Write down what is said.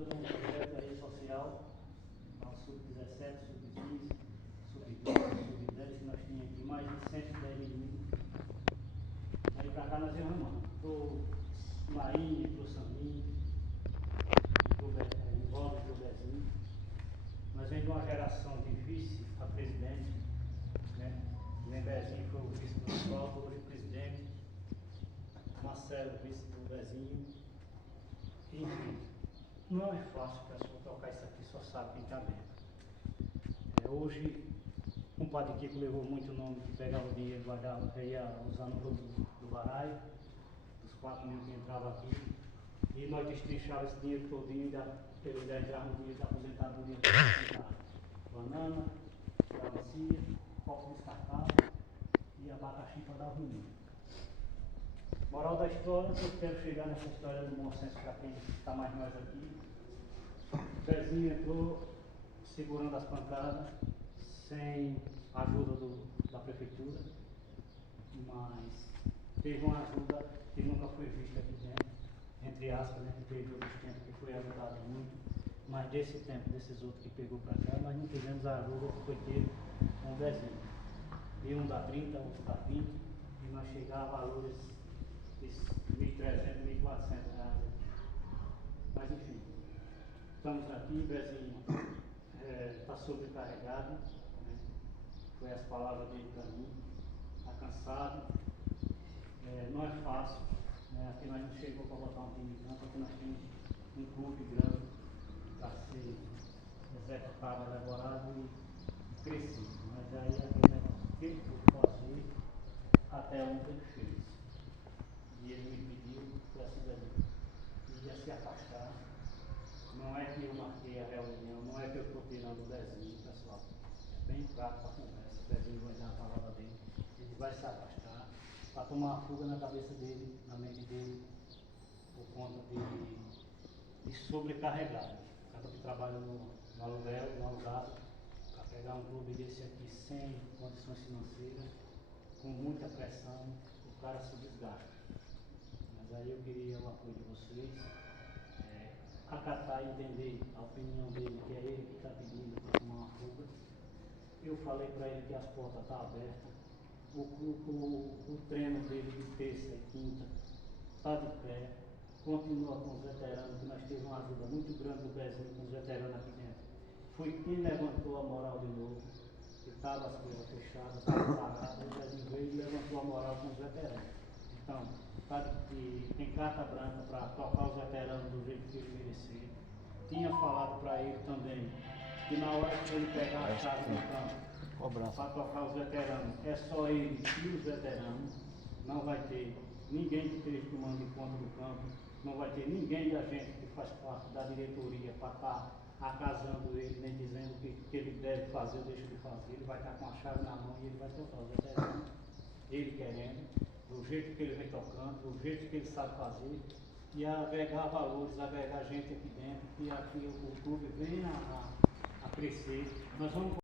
um projeto aí social, ao sub-17, sub-15, sub-12, sub-10, que nós tínhamos aqui mais de 110 meninos. Aí pra cá nós íamos arrumando. Pro Marinho, pro Saminho, pro Envolve, pro Bezinho. Nós vemos de uma geração de vice a presidente, né? O Bezinho foi o vice do Oswaldo, hoje presidente. Marcelo, vice do Bezinho. Enfim, não é fácil o pessoal tocar isso aqui, só sabe quem está dentro. Hoje, o padre Kiko levou muito nome que pegava o dinheiro, guardava, ia usar no jogo do baralho, dos 4 mil que entravam aqui, e nós destrinchávamos esse dinheiro todinho, ele ainda entrava no dinheiro da aposentadoria, banana, melancia, copo descartável e abacaxi para dar ruim. Moral da história, que eu quero chegar nessa história do bom senso para quem está mais nós aqui. O Bezinho entrou segurando as pancadas, sem a ajuda da prefeitura, mas teve uma ajuda que nunca foi vista aqui dentro, entre aspas, né, que teve outros tempos que foi ajudado muito, mas desse tempo, desses outros que pegou para cá, nós não tivemos a ajuda que foi ter com o Bezinho. E um dá 30, outro dá 20, e nós chegávamos a valores de 1.300, 1.400 reais. Mas enfim, estamos aqui, o Bezinho está sobrecarregado, né? Foi as palavras dele para mim, está cansado, não é fácil, né? Aqui nós não chegamos para botar um time de campo, aqui nós temos um clube grande para ser executado, elaborado e crescido. Mas aí aquele negócio que ele pôde fazer, até onde ele fez. E ele me pediu, graças a Deus, que ia se afastar. Não é que eu marquei a reunião, não é que eu estou tirando o Bezinho, pessoal. É bem claro para a conversa. O Bezinho vai dar a palavra dele. Ele vai se afastar para tomar uma fuga na cabeça dele, na mente dele, por conta de sobrecarregado. Cada que trabalha no aluguel, no alugado, para pegar um clube desse aqui sem condições financeiras, com muita pressão, o cara se desgasta. Mas aí eu queria o apoio de vocês, acatar e entender a opinião dele, que é ele que está pedindo para tomar uma fuga. Eu falei para ele que as portas estão abertas, o treino dele de terça e quinta está de pé, continua com os veteranos, que nós tivemos uma ajuda muito grande do Bezinho com os veteranos aqui dentro. Foi quem levantou a moral de novo, que estava as coisas fechadas, estava parado, o Bezinho veio e levantou a moral com os veteranos. Então, tem carta branca para tocar os veteranos do jeito que ele merecer. Tinha falado para ele também que na hora que ele pegar a chave do campo para tocar os veteranos, é só ele e os veteranos. Não vai ter ninguém que esteja tomando de conta do campo, não vai ter ninguém da gente que faz parte da diretoria para estar acasando ele, nem dizendo o que ele deve fazer ou deixa de fazer. Ele vai estar com a chave na mão e ele vai tocar os veteranos, ele querendo, do jeito que ele vem tocando, do jeito que ele sabe fazer, e agregar valores, agregar gente aqui dentro, que aqui o clube venha a crescer. Nós vamos